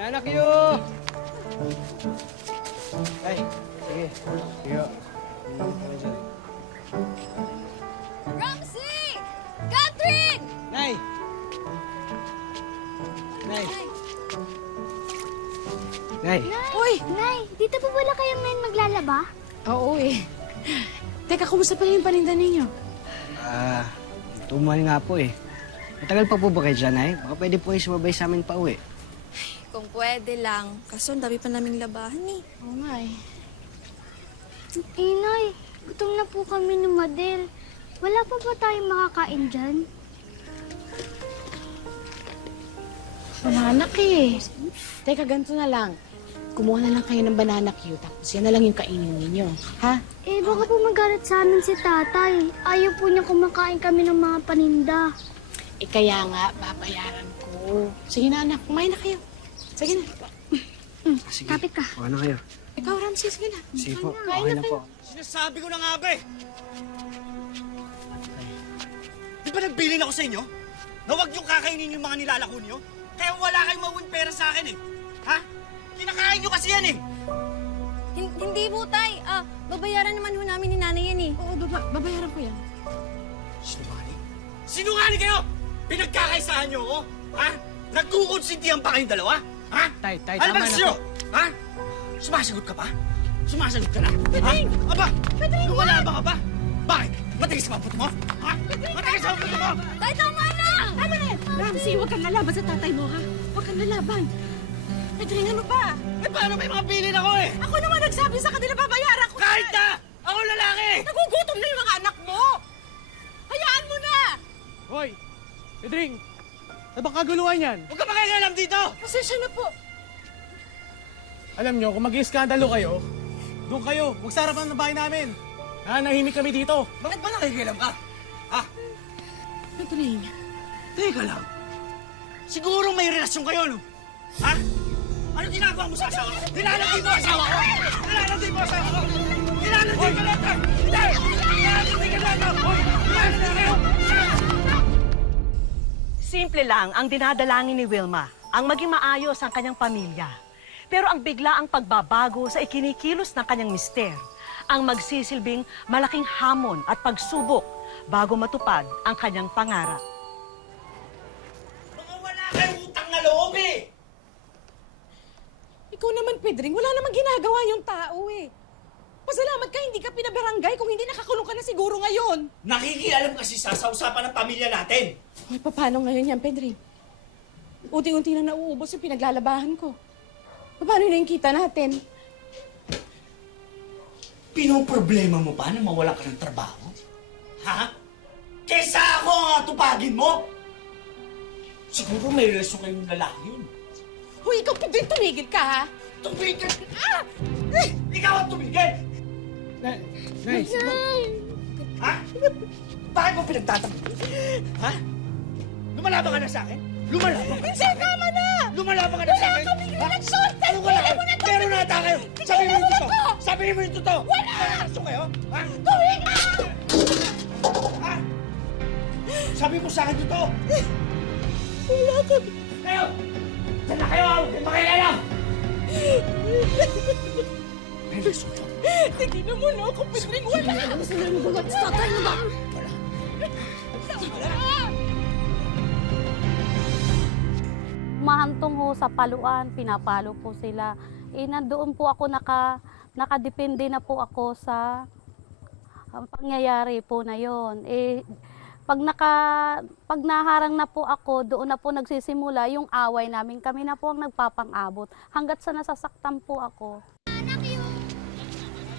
Nanak yu! Ay, sige. Yo. Ramsey! Catherine! Nay! Nay! Nay! Uy! Nay, dito po wala kayong ngayon maglalaba? Oo eh. Teka, kumusta pala yung paninda ninyo? Tumuhan nga po eh. Matagal pa po ba kayo dyan, Nay? Baka pwede po kayo sumabay sa amin pa uwi. Kung pwede lang. Kaso ang dami pa naming labahan eh. Oo nga eh. Nay, gutom na po kami ni Madel. Wala pa ba tayong makakain dyan? Banana eh. Teka, ganito na lang. Kumuha na lang kayo ng banana cue, tapos yan na lang yung kainin ninyo. Ha? Eh, baka po magalit sa amin si tatay. Ayaw po niya kumakain kami ng mga paninda. Eh kaya nga, babayaran ko. Sige na anak, kumain na kayo. Sige na. Sige. Kapit ka. Kuha na kayo. Ikaw, Ramsey, sige na. Sige po. Kain Okay na na po. Sinasabi ko na nga ba eh! Di ba nagbilin ako sa inyo? Na huwag niyong kakainin yung mga nilalako niyo? Kaya wala kayong mawin pera sa akin eh! Ha? Kinakain niyo kasi yan eh! Hindi po, tay. Babayaran naman ho namin ni nanay yan eh. Oo, babayaran ko yan. Sinungaling? Sinungaling kayo! Pinagkakaisahan niyo ako? Ha? Nagkukonsintihan pa kayong dalawa? Ha? Tay, Ano tama ba na siyo? po. Ha? Sumasagot ka pa? Sumasagot ka na? Pedring! Ha? Aba! Lumalaba ka ba? Bakit? Matigas ang puto mo? Ha? Matigas ang puto mo? Tay, tama na! Tama na! Ramsey, huwag kang lalaban sa tatay mo, ha? Huwag kang lalaban. Pedring, ano ba? Eh paano may mga bilin ako eh? Ako naman nagsabi sa kanila, babayaran ko. Kahit na! Ako lalaki! Nagugutom na yung mga anak mo! Hayaan mo na! Hoy! Pedring! Ano bang kaguluhan yan? Huwag ka makikialam dito! Pasensya na po. Alam nyo, kung mag-iskandalo kayo, doon kayo. Huwag sa harapan ng bahay namin. Nahimik kami dito. Bakit ba nakikialam ka? Ha? Pedring, Teka lang. Siguro may relasyon kayo, no? Ha? Ano ginagawa mo sa asawa ko? Nilalandi mo asawa ko! Nilalandi mo asawa ko! Nilalandi ka lang! Hindi! Nilalandi ka lang! Nilalandi kayo! Simple lang ang dinadalangin ni Wilma, ang maging maayos ang kanyang pamilya. Pero ang biglaang pagbabago sa ikinikilos ng kanyang mister, ang magsisilbing malaking hamon at pagsubok bago matupad ang kanyang pangarap. Mga wala kayong utang na loob eh! ikaw naman, Pedring, wala namang ginagawa yung tao eh. Pasalamat ka, hindi ka pinabarangay. Kung hindi, nakakulong ka na siguro ngayon. Nakikialam kasi sa usapan ng pamilya natin. Ay, paano ngayon yan, Pedring? Unti-unti na nauubos yung pinaglalabahan ko. Paano na yung kita natin? Pinoproblema mo pa na mawalan ka ng trabaho? Ha? Kesa ako ang atupagin mo? Siguro may relasyon kayong lalaki yun. Hoy, ikaw, Pedring, tumigil ka, ha? Tumigil! Ah! Ikaw ang tumigil! Nay! Ha? Bakit mo pinagtatanggol? Ha? Lumalaban ka na sa akin? Lumalaban ka na sa akin? Tama na! Lumalaban ka na sa akin? Wala kaming relasyon! Ano wala? Tignan mo na to! Pero nata kayo! Sabi mo yung Tignan mo totoo! to! Sabi mo yung totoo! Wala! May relasyon kayo? Ha? Gawin mo! Ha? Sabi mo sa akin totoo! Wala kami. Kayo! Saan na kayo? Huwag kayong makikialam! May relasyon ka? Tignan mo na ako, Pedring. Wala! Gusto na mo ba? Tatay mo ba? Wala. Mahantong ho sa paluan, pinapalo po sila. Nandoon po ako nakadepende na po ako sa pangyayari po na yon. Pag naharang na po ako, doon na po nagsisimula yung away namin. Kami na po ang nagpapang-abot hanggat sa nasasaktan po ako.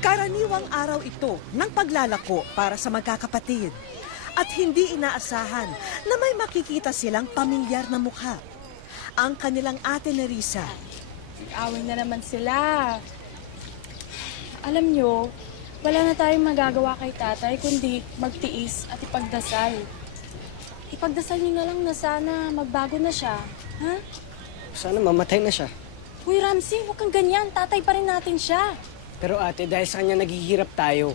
Karaniwang araw ito ng paglalako para sa magkakapatid. At hindi inaasahan na may makikita silang pamilyar na mukha. Ang kanilang ate na Risa. Away na naman sila. Alam nyo, wala na tayong magagawa kay tatay kundi magtiis at ipagdasal. Ipagdasal niyo na lang na sana magbago na siya. Ha? Sana mamatay na siya. Uy, Ramsey, huwag kang ganyan. Tatay pa rin natin siya. Pero ate, dahil sa kanya naghihirap tayo.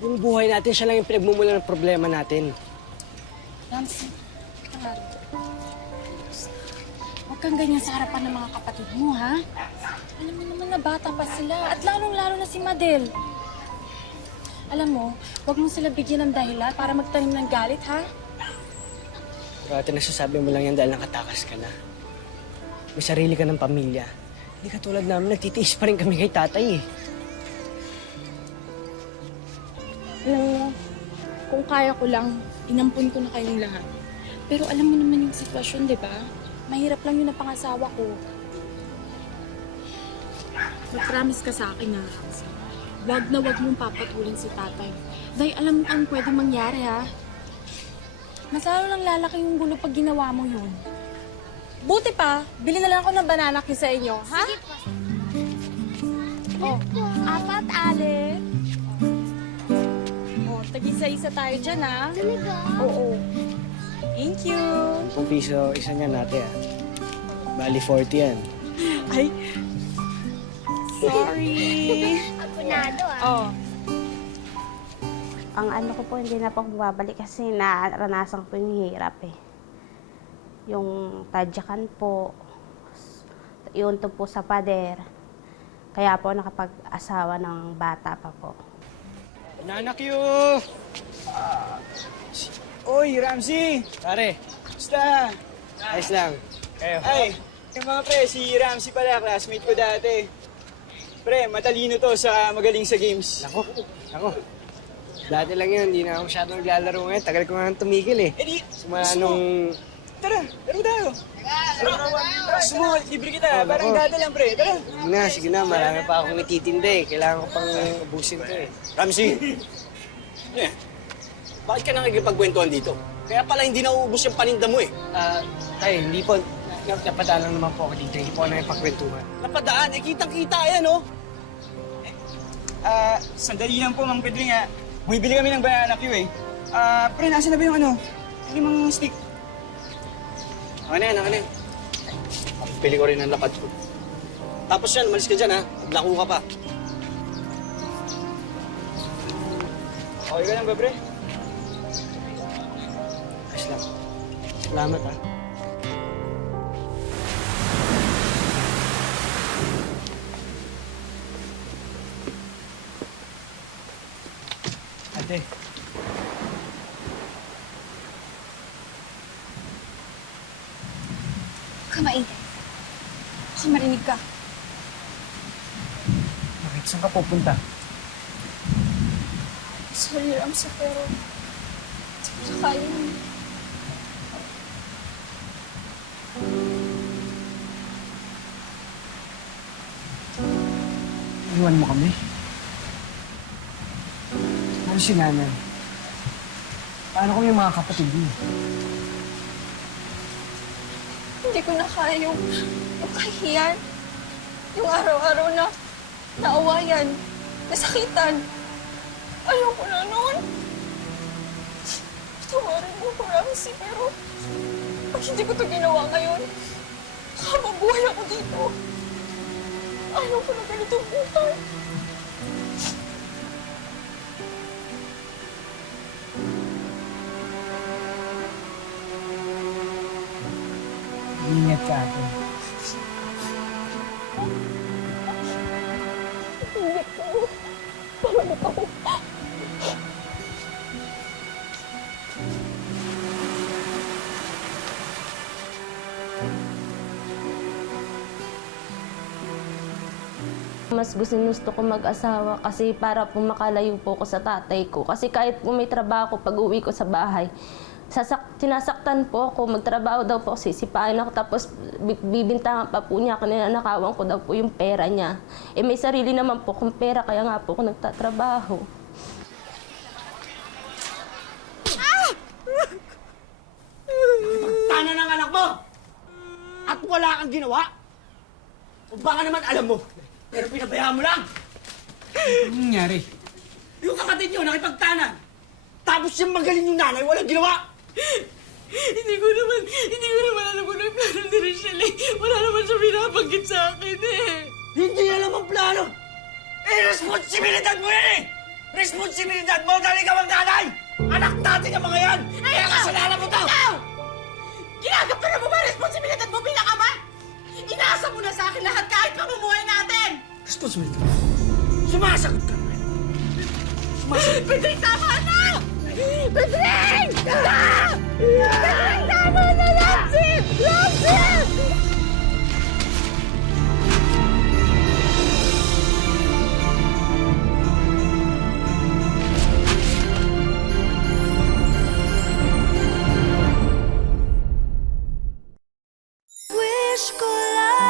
Yung buhay natin, siya lang yung pinagmumula ng problema natin. Ramsey, tara. Huwag kang ganyan sa harapan ng mga kapatid mo, ha? Alam mo naman na bata pa sila at lalong-lalo na si Madel. Alam mo, huwag mo sila bigyan ng dahilan para magtanim ng galit, ha? Pero ate, nasasabi mo lang yan dahil nakatakas ka na. May sarili ka ng pamilya. Hindi ka tulad namin, nagtitiis pa rin kami kay tatay eh. Alam mo, kung kaya ko lang, inampun ko na kayong lahat. Pero alam mo naman yung sitwasyon, di ba? Mahirap lang yung napangasawa ko. Mag-promise ka sa akin, ha? Wag na wag mong papatulin si tatay. Dahil alam mo ang pwede mangyari, ha? Mas lalo lang lalaki yung gulo pag ginawa mo yun. Buti pa, bili na lang ako ng banana cue sa inyo, ha? Oh, 4, Ale. Oh, tag-isa-isa tayo dyan, ha? Talaga? Oo. Thank you. 10 piso, isa niyan ate ah. Bali 40 yan. Ay, sorry. Apunado ah. Oh, Ang ano ko po, hindi na po ako bumabalik kasi naranasan ko yung hirap eh. Yung tadyakan po, yun to po sa pader. Kaya po nakapag-asawa ng bata pa po. Nanak yun! Oy, Ramsey! Pare, Basta! ayos lang. Kayo. Ay, yung mga pre, si Ramsey pala, classmate ko dati. Pre, matalino to sa magaling sa games. Ako. Dati lang yun, hindi na ako masyadong naglalaro ngayon. Tagal ko nga nang tumigil eh. Eh di, Simula nung... tara, laro tayo. Sumo, libre kita. Parang nako. dada lang, pre. Tara. Sige na, marami pa akong ititinda eh. Kailangan ko pang ubusin to eh. Ramsey! Eh, bakit ka nakikipagkwentuhan dito? Kaya pala hindi nauubos yung paninda mo eh. Tay, hindi po. Napadaan lang naman po ako dito. Hindi po ako nakipagkwentuhan. Napadaan, eh kitang-kita yan, oh. Sandali lang po, Mang Pedring, ha. Bumibili kami ng banana cue, eh. Pre, nasa na ba yung ano? Yung stick. Ako na yan. Pili ko rin ang lapad ko. Tapos yan, malis ka dyan, ha. Maglako ka pa. Okay ka lang ba, pre? Ayos lang. Salamat ah. Ate. kumain. Baka marinig ka. Bakit? Saan ka pupunta? Sorry, Ramsey, pero... Kaya mo. Iwan mo kami. Ano si nanay? Paano kung yung mga kapatid mo? Hindi ko na kaya yung kahiyan. Yung araw-araw na naawayan, nasakitan. Ayoko na nun. Tawarin mo ko, Ramsey, pero pag hindi ko ito ginawa ngayon, habang buhay ako dito, ayoko na ganitong buhay. Ingat ka ate. Ingat ko. Palamat ako. Mas gusto ko mag-asawa kasi para po makalayo po ko sa tatay ko. Kasi kahit po may trabaho pag uwi ko sa bahay, sinasaktan po ako, magtrabaho daw po, sisipain ako, tapos bibintangan pa po niya, ninanakawan ko daw po yung pera niya. Eh may sarili naman po kung pera, kaya nga po ako nagtatrabaho. Tana ng anak mo! At wala kang ginawa? O baka naman alam mo, pero pinabayaan mo lang! Anong nangyari? Yung kapatid nyo nakipagtanan! Tapos yung magaling yung nanay, walang ginawa! Hindi ko naman alam kung ano yung plano ni Rochelle eh. Wala naman siya binabanggit sa akin eh. Hindi alam ang plano! Eh, responsibilidad mo yan eh! Responsibilidad mo dahil ikaw ang nanay! Anak natin ang mga yan! Kaya kasalanan mo to! Ginagampanan mo ba responsibilidad mo bilang ama? Inasa mo na sa akin lahat kahit pamumuhay natin! Responsibility ka. Sumasagot ka naman. Pedring, tama na! Pedring! Pedring, tama na! Lapsit! Lapsit! Wish ko lang.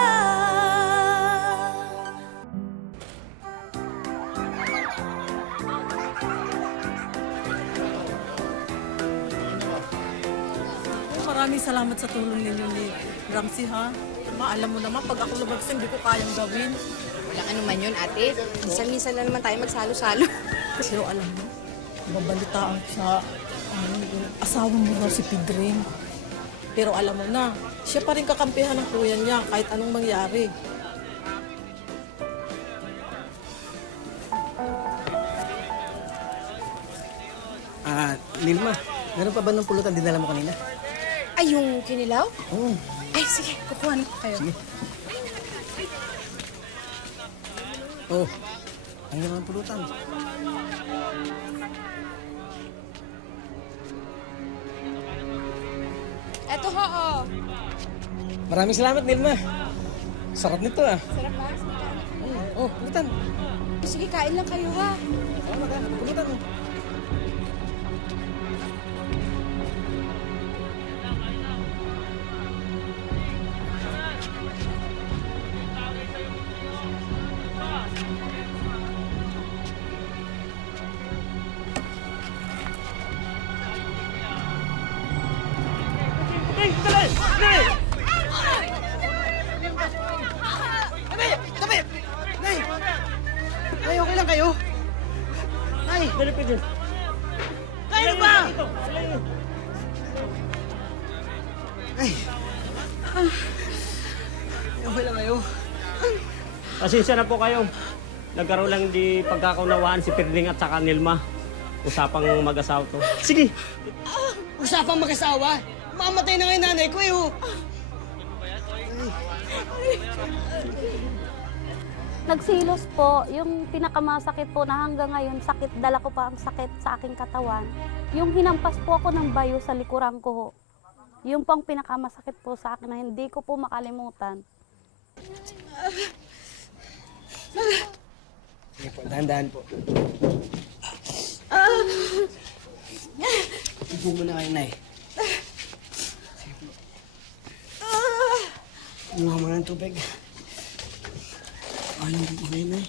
Maraming salamat sa tulong ninyo ni Ramsey, ha? Alam mo naman, pag ako lumagsan, hindi ko kayang gawin. Walang ano man yun, ate. Minsan-minsan na naman tayo magsalo-salo. Pero alam mo, babalitaan ko sa yung asawa mo raw si Pedring. Pero alam mo na, siya pa rin kakampihan ng kuya niya kahit anong mangyari. Nilma, meron pa ba ng pulutan dinala mo kanina? Ay, yung kinilaw? Oo. Ay, sige, kukuhanin ko kayo. Sige. Oh, ang naman ng pulutan. Eto ho, oh. Maraming salamat, Nilma. Sarap nito, ah. Sarap ba? Sige, kain. Oh, pulutan. Sige, kain lang kayo, ha? Oo, pulutan. Oh. Nay, okay lang kayo? Nay! Dali pa dyan. Kayo ba? Ay. Okay lang kayo? Pasensya na po kayo. Nagkaroon lang di pagkakaunawaan si Pedring at saka Nilma. Usapang mag-asawa to. Sige. Usapang mag-asawa. Mamatay na nga yung nanay ko, eh. Oh. Nagsilos po, yung pinakamasakit po na hanggang ngayon, sakit, dala ko pa ang sakit sa aking katawan. Yung hinampas po ako ng bayo sa likuran ko ho. Yung pang pinakamasakit po sa akin na hindi ko po makalimutan. Sige po, dahan-dahan po. Ibo mo na kayo, Nay. Sige po. Inuha mo ng tubig. Ano yung ingay, Nay?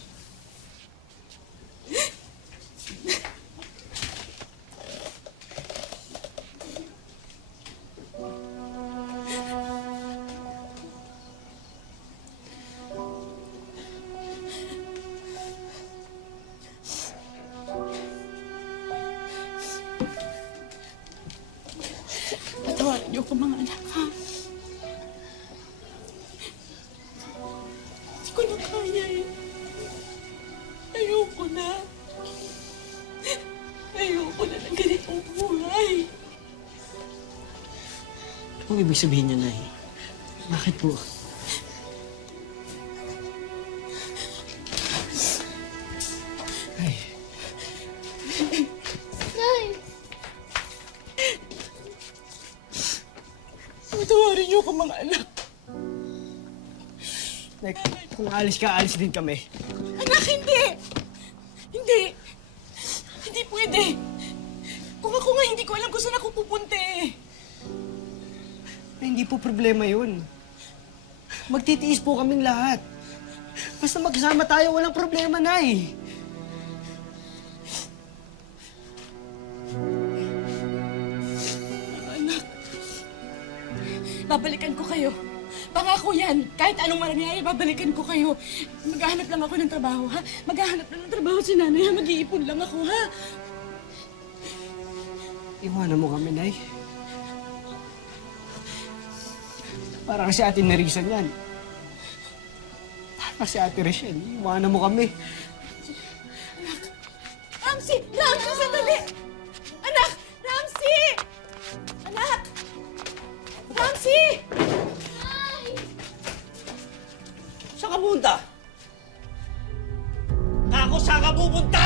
Patawarin niyo ko, mga anak, ha? Hindi ko na kaya, eh. Ayoko na. Ayoko na ng ganitong buhay. Ano pong ibig sabihin niya, Nay? Bakit po? Ay. Patawarin niyo ko, mga anak. Nay, kung alis ka, alis din kami. Anak, hindi! Hindi! Hindi pwede! Kung ako nga, hindi ko alam kung saan ako pupunta, eh. Ay, hindi po problema yun. Magtitiis po kaming lahat. Basta magsama tayo, walang problema, Nay. Anak, babalikan ko kayo. Pangako yan. Kahit anong mangyayari, babalikan ko kayo. Maghahanap lang ako ng trabaho, ha? Maghahanap lang ng trabaho si nanay, ha? Mag-iipon lang ako, ha? Iwanan mo kami, Nay. Parang si Ate Nerissa yan. Parang si Ate Rachel. Iwanan mo kami. Ramsey! Ramsey, sandali! Anak! Ramsey! Anak! Ramsey! pupunta? Kako, saan ka pupunta?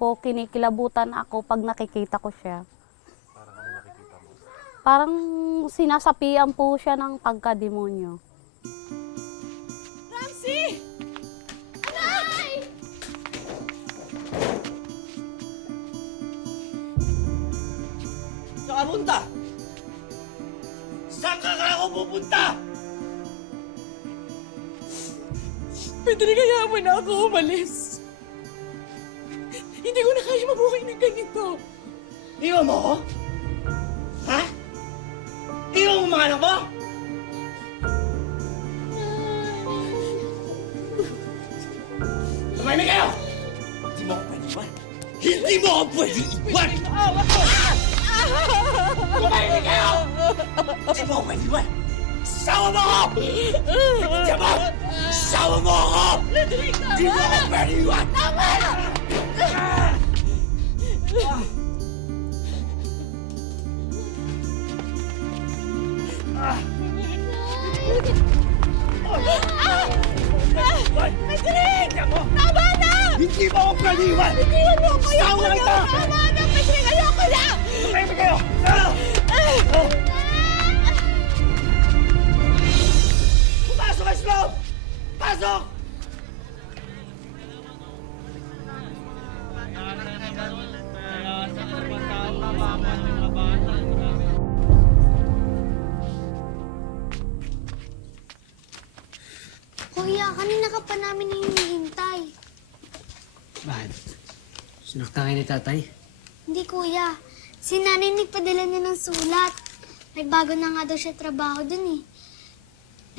Ko kinikilabutan ako pag nakikita ko siya. Parang sinasapian po siya ng pagkademonyo. Ramsey! Saan ka punta? Saan ka ako pupunta? Pedring, kaya mo na ako umalis. Hindi ko na kaya mabuhay ng ganito. Iwan mo ako? Ha? Iwan mo mga anak mo? Tumahimik kayo! Hindi mo ako pwede iwan! Hindi mo ako pwede iwan! Tumahimik kayo! Hindi mo ako pwede iwan! Sawa mo ako! Hindi mo! Sawa mo ako! Hindi mo ako pwede iwan! Pedring! Tama na! Hindi mo ako pwede iwan! Iwan mo ako! Sawa kita! Tama na, Pedring! Ayoko na! Tumahimik kayo! Pumasok ka, Slow! Pasok! Kuya, kanina ka pa namin hinihintay. Bakit? Sinaktan kayo ni tatay? Hindi, kuya. Si nanay nagpadala niya ng sulat. May bago na nga daw siya trabaho dun eh.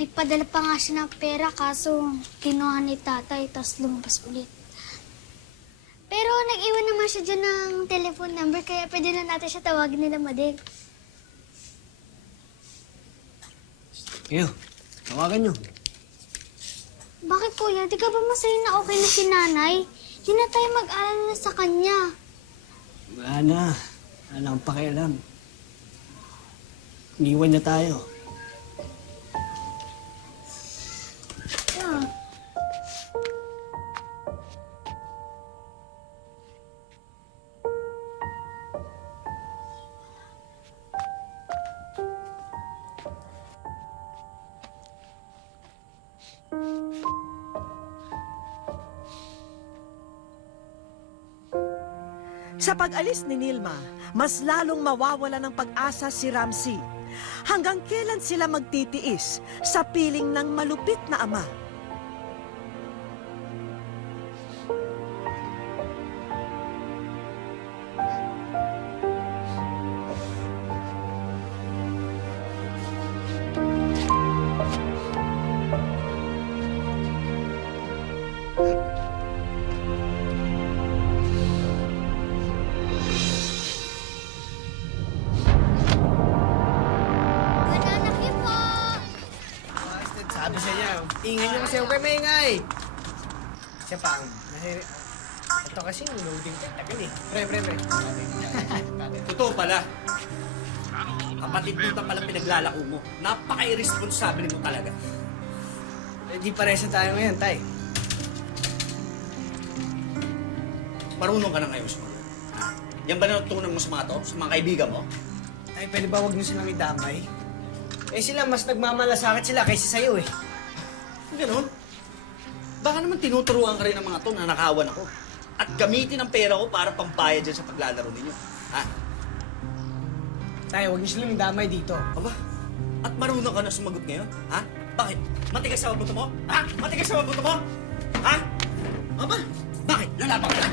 Nagpadala pa nga siya ng pera kaso kinuha ni tatay tapos lumabas ulit. Pero nag-iwan naman siya dyan ng telephone number kaya pwede na natin siya tawagin nila Madeg. Kayo, tawagan nyo. Bakit kuya? Di ka ba masaya na okay na si nanay? Di na tayo mag-alala na sa kanya. Wala na. Wala na akong pakialam. Iniwan na tayo. Ah. Sa pag-alis ni Nilma, mas lalong mawawala ng pag-asa si Ramsey. Hanggang kailan sila magtitiis sa piling ng malupit na ama? Anak niyo po! Sabi sa niya, ingin niyo kasi okay maingay. Siya pang, ito kasi yung loading ko, tagal eh. Pre. Totoo pala. Kapatid mo pala pinaglalako mo. Napaka-irresponsible mo talaga. Eh, di paresa tayo ngayon, tay. Marunong ka na ngayon sa mga. Yan ba natutunan mo sa mga to? Sa mga kaibigan mo? Tay, pwede ba huwag niyo silang idamay? Eh sila, mas nagmamalasakit sila kaysa sa'yo eh. Ganon. Baka naman tinuturuan ka rin ng mga to na nakawan ako. At gamitin ang pera ko para pampayad dyan sa paglalaro ninyo. Ha? Tay, huwag niyo silang idamay dito. Aba? At marunong ka na sumagot ngayon? Ha? Bakit? Matigas sa mabuto mo? Ha? Matigas sa mabuto mo? Ha? Aba? Bakit? Lalaban ka na?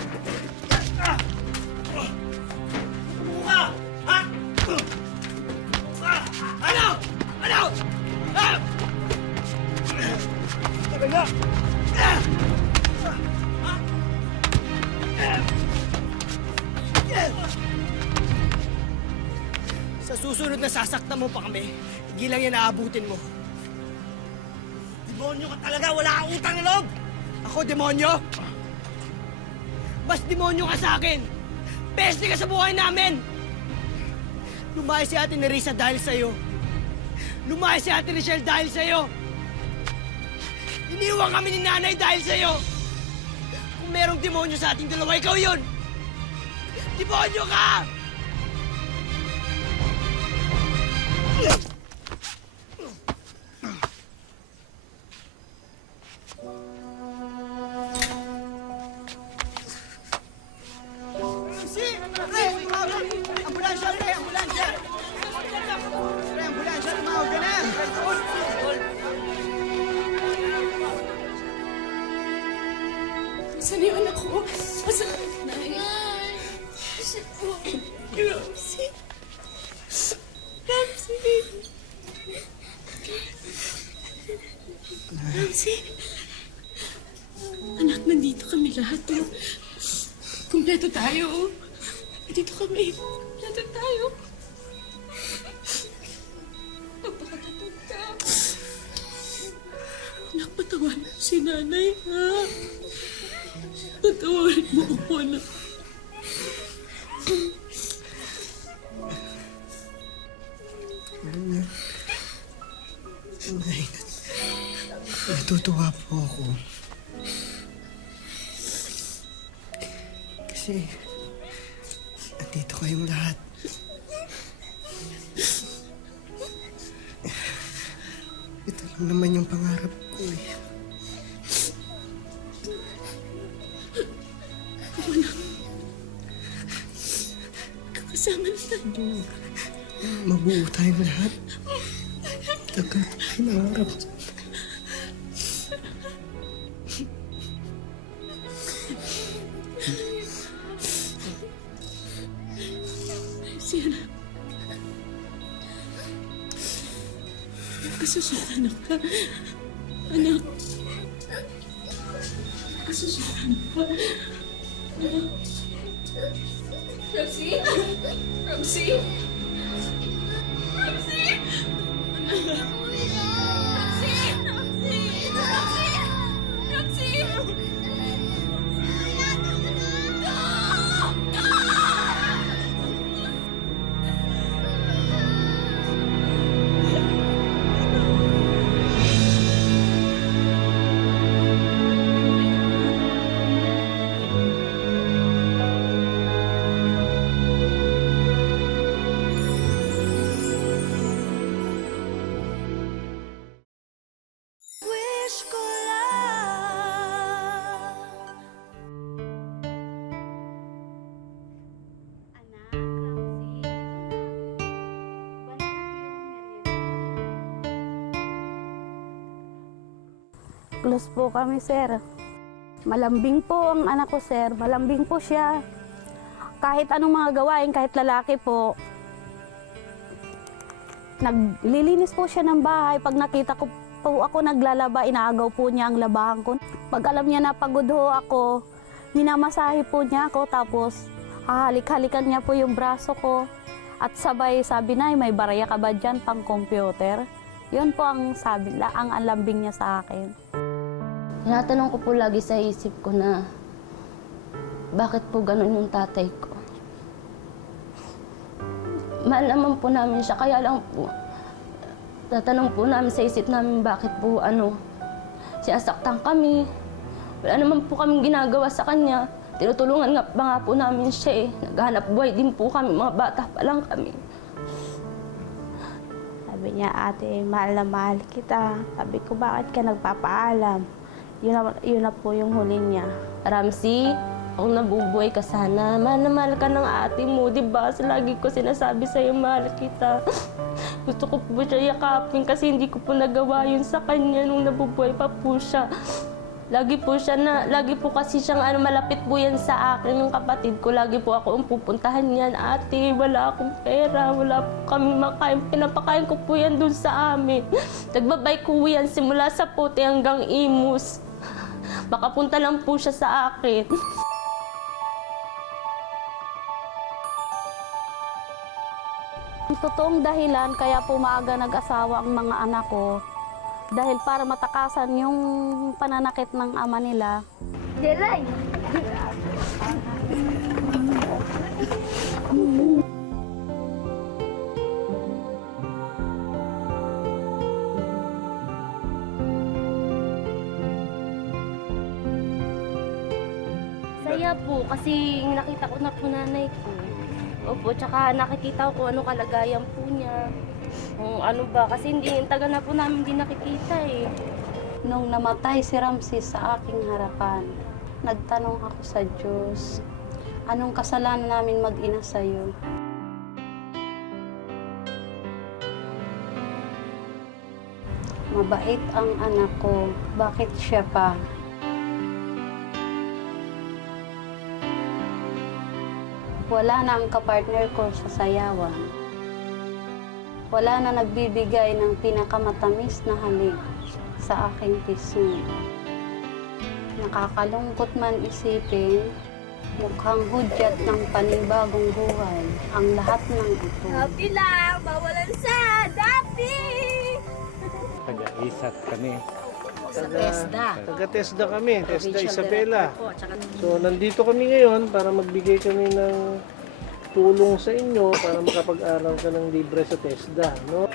Tumo ka! Ha? Ano? Ano? Ha? Talaga? Sa susunod na sasaktan mo pa kami, hindi lang yan aabutin mo. Demonyo ka talaga! Wala kang utang na loob! Ako, demonyo? Mas demonyo ka sa akin! Peste ka sa buhay namin! Lumayas si Ate Nerissa dahil sa'yo. Lumayas si Ate Richelle dahil sa'yo. Iniwan kami ni Nanay dahil sa'yo. Kung merong demonyo sa ating dalawa, ikaw yun! Demonyo ka! Si! Pre! Ambulansya, pre! Ambulansya! Pre, ambulansya! Tumawag ka na! Saan yung anak ko? Saan? Nay. Ramsey. Ramsey. Ramsey. Anak, nandito kami lahat. Oh. Kumpleto tayo. Oh. Nandito kami. Kumpleto tayo. Magpakatatod ka. Anak, patawarin mo si nanay, ha? Patawarin mo ako, anak. Nay, natutuwa po ako. Kasi, nandito kayong lahat. Ito lang naman yung pangarap ko eh. Kasama na tayo. Mabuo tayong lahat. Tagal pinangarap. Siya na. Kasusukan ka. Anak. Kasusukan ka. Anak. Ramsey? Ramsey? Ramsey? Close po kami, sir. Malambing po ang anak ko, sir. Malambing po siya. Kahit anong mga gawain, kahit lalaki po. Naglilinis po siya ng bahay. Pag nakita ko po ako naglalaba, inaagaw po niya ang labahan ko. Pag alam niya na pagod ho ako, minamasahe po niya ako. Tapos hahalik-halikan niya po yung braso ko. At sabay sabi na, may baraya ka ba dyan pang computer? Yun po ang sabi, ang lambing niya sa akin. Tinatanong ko po lagi sa isip ko na bakit po ganun yung tatay ko. Mahal naman po namin siya, kaya lang po tatanong po namin sa isip namin bakit po sinasaktan kami. Wala naman po kaming ginagawa sa kanya. Tinutulungan nga pa nga po namin siya eh. Naghahanap buhay din po kami, mga bata pa lang kami. Sabi niya, ate, mahal na mahal kita. Sabi ko, bakit ka nagpapaalam? Yun na po yung huli niya. Ramsey, kung nabubuhay ka sana, mahal na mahal ka ng ate mo, di ba? Lagi ko sinasabi sa'yo, mahal kita. Gusto ko po siya yakapin kasi hindi ko po nagawa yun sa kanya nung nabubuhay pa po siya. Lagi po kasi siyang malapit po yan sa akin, yung kapatid ko. Lagi po ako ang pupuntahan niyan. Ate, wala akong pera, wala po kami makain. Pinapakain ko po yan dun sa amin. Nagbabay ko yan simula sa Puti hanggang Imus. Makapunta lang po siya sa akin. Ang totoong dahilan kaya po maaga nag-asawa ang mga anak ko, dahil para matakasan yung pananakit ng ama nila. Jelay! Masaya po kasi nakita ko na po nanay ko. Opo, tsaka nakikita ko kung anong kalagayan po niya. Kung ano ba, kasi hindi, tagal na po namin hindi nakikita eh. Nung namatay si Ramses sa aking harapan, nagtanong ako sa Diyos, anong kasalanan namin mag-ina sa'yo? Mabait ang anak ko, bakit siya pa? Wala na ang kapartner ko sa sayawan. Wala na nagbibigay ng pinakamatamis na halik sa aking pisngi. Nakakalungkot man isipin, mukhang hudyat ng panibagong buhay ang lahat ng ito. Happy lang! Bawalan sa Dapi! Taga-isat kami. Sa TESDA. Taga-TESDA kami, TESDA Provincial Isabela. Director po, tsaka So, nandito kami ngayon para magbigay kami ng tulong sa inyo para makapag-aral ka ng libre sa TESDA, no?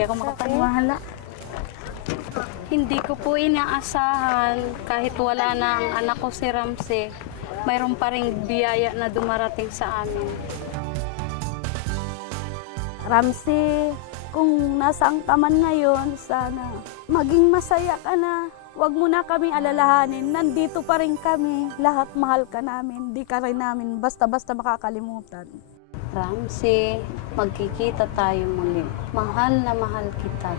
Hindi ako makapaniwala. Hindi ko po inaasahan kahit wala na ang anak ko si Ramses, mayroon pa ring biyaya na dumarating sa amin. Ramses, kung nasaan ka man ngayon, sana maging masaya ka na. Huwag mo na kami alalahanin. Nandito pa rin kami. Lahat mahal ka namin. Di ka rin namin basta-basta makakalimutan. Ramses, magkikita tayo muli. Mahal na mahal kita.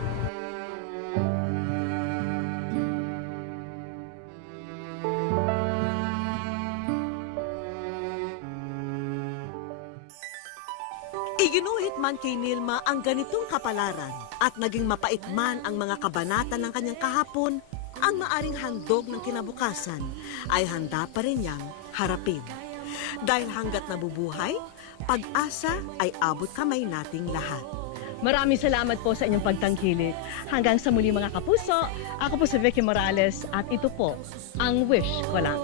Iginuhit man kay Nilma ang ganitong kapalaran at naging mapait man ang mga kabanata ng kanyang kahapon, ang maaring handog ng kinabukasan ay handa pa rin niyang harapin. Dahil hanggat nabubuhay, pag-asa ay abot kamay nating lahat. Maraming salamat po sa inyong pagtangkilik. Hanggang sa muli mga kapuso, ako po si Vicky Morales at ito po ang Wish Ko Lang.